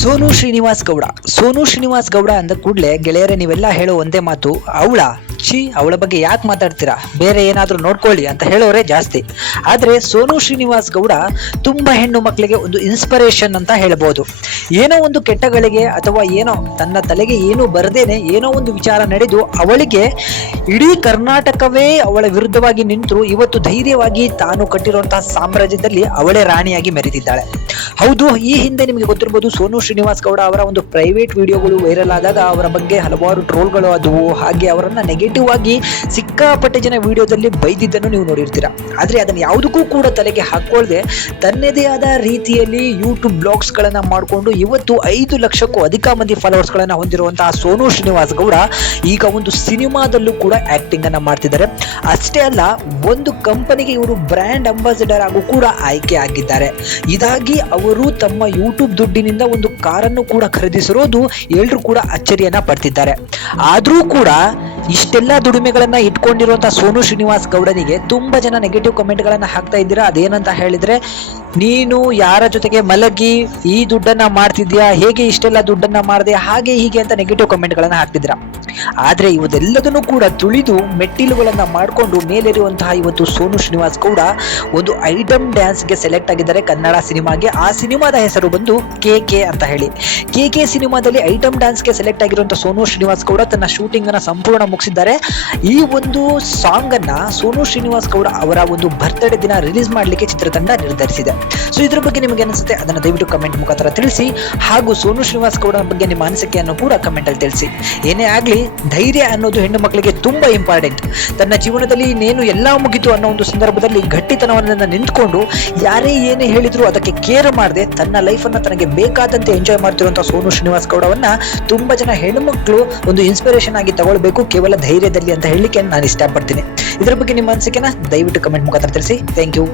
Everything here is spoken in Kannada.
ಸೋನು ಶ್ರೀನಿವಾಸ್ ಗೌಡ ಅಂದ ಕೂಡಲೇ ಗೆಳೆಯರೇ ನೀವೆಲ್ಲ ಹೇಳೋ ಒಂದೇ ಮಾತು, ಅವಳ ಬಗ್ಗೆ ಯಾಕೆ ಮಾತಾಡ್ತೀರಾ, ಬೇರೆ ಏನಾದ್ರೂ ನೋಡ್ಕೊಳ್ಳಿ ಅಂತ ಹೇಳೋರೆ ಜಾಸ್ತಿ. ಆದ್ರೆ ಸೋನು ಶ್ರೀನಿವಾಸ್ ಗೌಡ ತುಂಬಾ ಹೆಣ್ಣು ಮಕ್ಕಳಿಗೆ ಒಂದು ಇನ್ಸ್ಪಿರೇಷನ್ ಅಂತ ಹೇಳ್ಬೋದು. ಏನೋ ಒಂದು ಕೆಟ್ಟಗಳಿಗೆ ಅಥವಾ ಏನೋ ತನ್ನ ತಲೆಗೆ ಏನು ಬರದೇನೆ ಏನೋ ಒಂದು ವಿಚಾರ ನಡೆದು ಅವಳಿಗೆ ಇಡೀ ಕರ್ನಾಟಕವೇ ಅವಳ ವಿರುದ್ಧವಾಗಿ ನಿಂತು ಇವತ್ತು ಧೈರ್ಯವಾಗಿ ತಾನು ಕಟ್ಟಿರುವಂತಹ ಸಾಮ್ರಾಜ್ಯದಲ್ಲಿ ಅವಳೇ ರಾಣಿಯಾಗಿ ಮೆರೆದಿದ್ದಾಳೆ. ಹೌದು, ಈ ಹಿಂದೆ ನಿಮಗೆ ಗೊತ್ತಿರಬಹುದು, ಸೋನು ಶ್ರೀನಿವಾಸ್ ಗೌಡ ಅವರ ಒಂದು ಪ್ರೈವೇಟ್ ವಿಡಿಯೋಗಳು ವೈರಲ್ ಆದಾಗ ಅವರ ಬಗ್ಗೆ ಹಲವಾರು ಟ್ರೋಲ್ಗಳು ಆದವು. ಹಾಗೆ ಅವರನ್ನ ನೆಗೆಟಿವ್ ಆಗಿ ಸಿಕ್ಕಾಪಟ್ಟೆ ಜನ ವಿಡಿಯೋದಲ್ಲಿ ಬೈದಿದ್ದನ್ನು ನೀವು ನೋಡಿರ್ತೀರಾ. ಆದ್ರೆ ಅದನ್ನ ಯಾವುದಕ್ಕೂ ಕೂಡ ತಲೆಗೆ ಹಾಕೊಳ್ಳದೆ ತನ್ನದೇ ಆದ ರೀತಿಯಲ್ಲಿ ಯೂಟ್ಯೂಬ್ ಬ್ಲಾಗ್ಸ್ ಗಳನ್ನ ಮಾಡಿಕೊಂಡು ಇವತ್ತು 5 ಲಕ್ಷಕ್ಕೂ ಅಧಿಕ ಮಂದಿ ಫಾಲೋವರ್ಸ್ ಗಳನ್ನ ಹೊಂದಿರುವಂತಹ ಸೋನು ಶ್ರೀನಿವಾಸ್ ಗೌಡ ಈಗ ಒಂದು ಸಿನಿಮಾದಲ್ಲೂ ಕೂಡ ಆಕ್ಟಿಂಗ್ ಅನ್ನ ಮಾಡ್ತಿದ್ದಾರೆ. ಅಷ್ಟೇ ಅಲ್ಲ, ಒಂದು ಕಂಪನಿಗೆ ಇವರು ಬ್ರ್ಯಾಂಡ್ ಅಂಬಾಸಿಡರ್ ಆಗು ಕೂಡ ಆಯ್ಕೆ ಆಗಿದ್ದಾರೆ. ಇದಾಗಿ ಅವರು ತಮ್ಮ ಯೂಟ್ಯೂಬ್ ದುಡ್ಡಿನಿಂದ ಒಂದು ಕಾರನ್ನು ಕೂಡ ಖರೀದಿಸಿರೋದು ಎಲ್ಲರೂ ಕೂಡ ಅಚ್ಚರಿಯನ್ನ ಪಡ್ತಿದ್ದಾರೆ. ಆದ್ರೂ ಕೂಡ ಇಷ್ಟೆಲ್ಲ ದುಡಿಮೆಗಳನ್ನ ಇಟ್ಕೊಂಡಿರುವಂತಹ ಸೋನು ಶ್ರೀನಿವಾಸ್ ಗೌಡನಿಗೆ ತುಂಬಾ ಜನ ನೆಗೆಟಿವ್ ಕಮೆಂಟ್ ಗಳನ್ನ ಹಾಕ್ತಾ ಇದ್ದೀರಾ. ಅದೇನಂತ ಹೇಳಿದ್ರೆ, ನೀನು ಯಾರ ಜೊತೆಗೆ ಮಲಗಿ ಈ ದುಡ್ಡನ್ನ ಮಾಡ್ತಿದ್ಯಾ, ಹೇಗೆ ಇಷ್ಟೆಲ್ಲ ದುಡ್ಡನ್ನ ಮಾಡಿದೆ, ಹಾಗೆ ಹೀಗೆ ಅಂತ ನೆಗೆಟಿವ್ ಕಮೆಂಟ್ ಗಳನ್ನ ಹಾಕ್ತಿದ್ದೀರಾ. ಆದ್ರೆ ಇವತ್ತೆಲ್ಲದನ್ನು ಕೂಡ ತುಳಿದು ಮೆಟ್ಟಿಲುಗಳನ್ನ ಮಾಡಿಕೊಂಡು ಮೇಲೇರುವಂತಹ ಇವತ್ತು ಸೋನು ಶ್ರೀನಿವಾಸ್ ಗೌಡ ಒಂದು ಐಟಮ್ ಡ್ಯಾನ್ಸ್ಗೆ ಸೆಲೆಕ್ಟ್ ಆಗಿದ್ದಾರೆ ಕನ್ನಡ ಸಿನಿಮಾಗೆ. ಆ ಸಿನಿಮಾದ ಹೆಸರು ಬಂದು ಕೆ ಅಂತ ಹೇಳಿ. ಕೆ ಸಿನಿಮಾದಲ್ಲಿ ಐಟಮ್ ಡ್ಯಾನ್ಸ್ಗೆ ಸೆಲೆಕ್ಟ್ ಆಗಿರುವಂತಹ ಸೋನು ಶ್ರೀನಿವಾಸ್ ಗೌಡ ತನ್ನ ಶೂಟಿಂಗ್ ಅನ್ನ ಸಂಪೂರ್ಣ ಮುಗಿಸಿದ್ದಾರೆ. ಈ ಒಂದು ಸಾಂಗ್ ಅನ್ನ ಸೋನು ಶ್ರೀನಿವಾಸ್ ಗೌಡ ಅವರ ಒಂದು ಬರ್ತ್ಡೇ ದಿನ ರಿಲೀಸ್ ಮಾಡಲಿಕ್ಕೆ ಚಿತ್ರತಂಡ ನಿರ್ಧರಿಸಿದೆ. ಸೊ ಇದ್ರ ಬಗ್ಗೆ ನಿಮಗೆ ಅನಿಸುತ್ತೆ ಅದನ್ನ ದಯವಿಟ್ಟು ಕಮೆಂಟ್ ಮುಖಾಂತರ ತಿಳಿಸಿ. ಹಾಗೂ ಸೋನು ಶ್ರೀನಿವಾಸ್ ಗೌಡ ಬಗ್ಗೆ ನಿಮ್ಮ ಅನಿಸಿಕೆಯನ್ನು ಕೂಡ ಕಮೆಂಟ್ ಅಲ್ಲಿ ತಿಳಿಸಿ. ಏನೇ ಆಗ್ಲಿ, ಧೈರ್ಯ ಅನ್ನೋದು ಹೆಣ್ಣು ಮಕ್ಕಳಿಗೆ ತುಂಬಾ ಇಂಪಾರ್ಟೆಂಟ್. ತನ್ನ ಜೀವನದಲ್ಲಿ ಇನ್ನೇನು ಎಲ್ಲಾ ಮುಗಿತು ಅನ್ನೋ ಒಂದು ಸಂದರ್ಭದಲ್ಲಿ ಗಟ್ಟಿತನವನ್ನ ನಿಂತ್ಕೊಂಡು ಯಾರೇ ಏನೇ ಹೇಳಿದ್ರು ಅದಕ್ಕೆ ಕೇರ್ ಮಾಡದೆ ತನ್ನ ಲೈಫ್ ಅನ್ನ ತನಗೆ ಬೇಕಾದಂತೆ ಎಂಜಾಯ್ ಮಾಡ್ತಿರುವಂತಹ ಸೋನು ಶ್ರೀನಿವಾಸ್ ಗೌಡವನ್ನ ತುಂಬಾ ಜನ ಹೆಣ್ಮಕ್ಳು ಒಂದು ಇನ್ಸ್ಪಿರೇಷನ್ ಆಗಿ ತಗೊಳ್ಬೇಕು, ಕೇವಲ ಧೈರ್ಯದಲ್ಲಿ ಅಂತ ಹೇಳಲಿಕ್ಕೆ ನಾನು ಇಷ್ಟಪಡ್ತೀನಿ. ಇದ್ರ ಬಗ್ಗೆ ನಿಮ್ಮ ಅನಿಸಿಕೆನ ದಯವಿಟ್ಟು ಕಮೆಂಟ್ ಮುಖಾಂತರ ತಿಳಿಸಿ. Thank you.